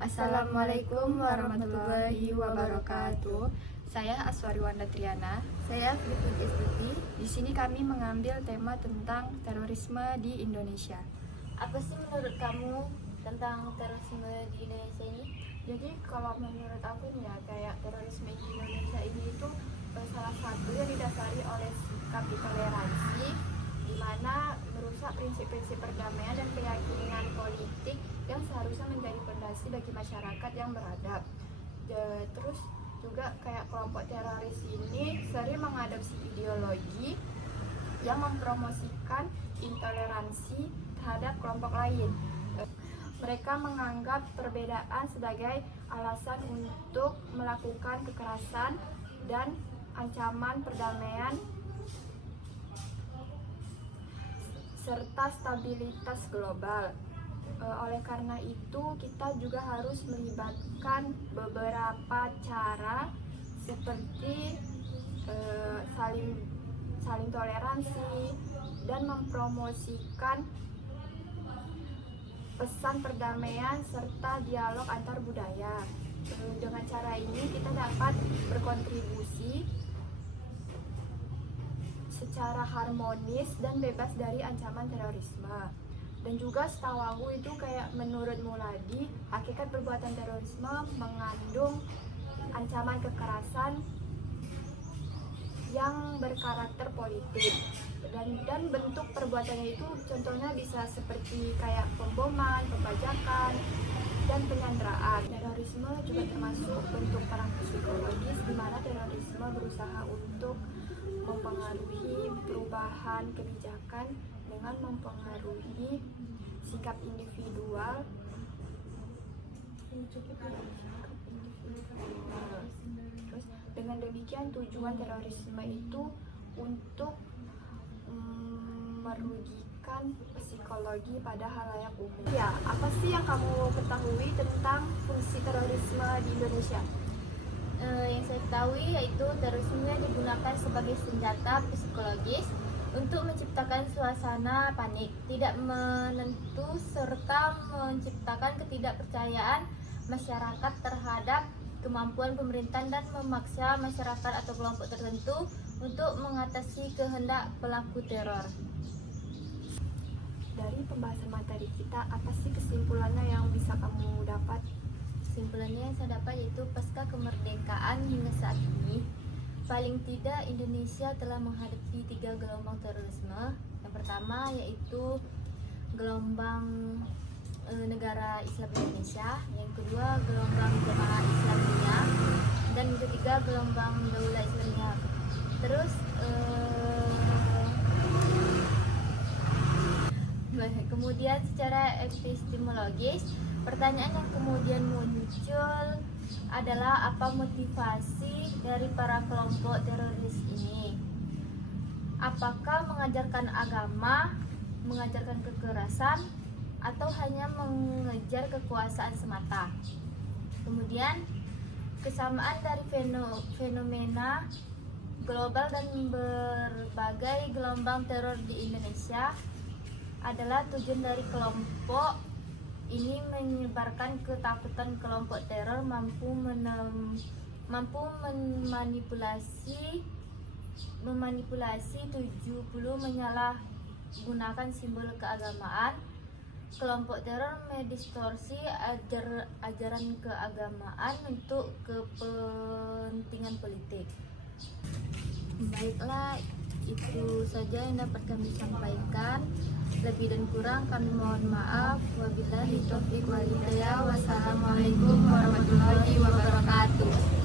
Assalamualaikum warahmatullahi wabarakatuh. Saya Aswari Wanda Triana. Saya Fitri Istuti. Di sini kami mengambil tema tentang terorisme di Indonesia. Apa sih menurut kamu tentang terorisme di Indonesia ini? Jadi kalau menurut aku nih ya, kayak terorisme di Indonesia ini itu salah satu yang didasari oleh sikap intoleransi, di mana merusak prinsip-prinsip perdamaian dan keyakinan politik yang seharusnya menjadi fondasi bagi masyarakat yang beradab. Terus juga kayak kelompok teroris ini sering mengadopsi ideologi yang mempromosikan intoleransi terhadap kelompok lain. Mereka menganggap perbedaan sebagai alasan untuk melakukan kekerasan dan ancaman perdamaian serta stabilitas global. Oleh karena itu, kita juga harus melibatkan beberapa cara seperti saling toleransi dan mempromosikan pesan perdamaian serta dialog antar budaya. Dengan cara ini kita dapat berkontribusi secara harmonis dan bebas dari ancaman terorisme. Dan juga setahu aku itu kayak menurut Muladi, hakikat perbuatan terorisme mengandung ancaman kekerasan yang berkarakter politik. Dan bentuk perbuatannya itu contohnya bisa seperti kayak pemboman, pembajakan, dan penyanderaan. Terorisme juga termasuk bentuk perang psikologis di mana terorisme berusaha untuk mempengaruhi perubahan kebijakan dengan mempengaruhi sikap individual. Terus dengan demikian tujuan terorisme itu untuk merugikan psikologi pada halayak umum. Ya, apa sih yang kamu ketahui tentang fungsi terorisme di Indonesia? Yang saya ketahui yaitu terorisme digunakan sebagai senjata psikologis untuk menciptakan suasana panik, tidak menentu serta menciptakan ketidakpercayaan masyarakat terhadap kemampuan pemerintahan dan memaksa masyarakat atau kelompok tertentu untuk mengatasi kehendak pelaku teror. Dari pembahasan materi kita, apa sih kesimpulannya yang bisa kamu dapat? Kesimpulannya yang saya dapat yaitu pasca kemerdekaan hingga saat ini, paling tidak Indonesia telah menghadapi 3 gelombang terorisme. Yang pertama yaitu gelombang negara Islam Indonesia, yang kedua gelombang Jamaah Islamiyah, dan yang ketiga gelombang Daulah Islamiyah. Terus kemudian secara epistemologis, pertanyaan yang kemudian muncul adalah apa motivasi dari para kelompok teroris ini? Apakah mengajarkan agama, mengajarkan kekerasan, atau hanya mengejar kekuasaan semata? Kemudian kesamaan dari fenomena global dan berbagai gelombang teror di Indonesia adalah tujuan dari kelompok ini menyebarkan ketakutan kelompok teror mampu memanipulasi 70 menyalahgunakan simbol keagamaan. Kelompok teror mendistorsi ajaran keagamaan untuk kepentingan politik. Baiklah, itu saja yang dapat kami sampaikan. Lebih dan kurang kami mohon maaf. Wabillahi taufiq wal hidayah. Wassalamualaikum warahmatullahi wabarakatuh.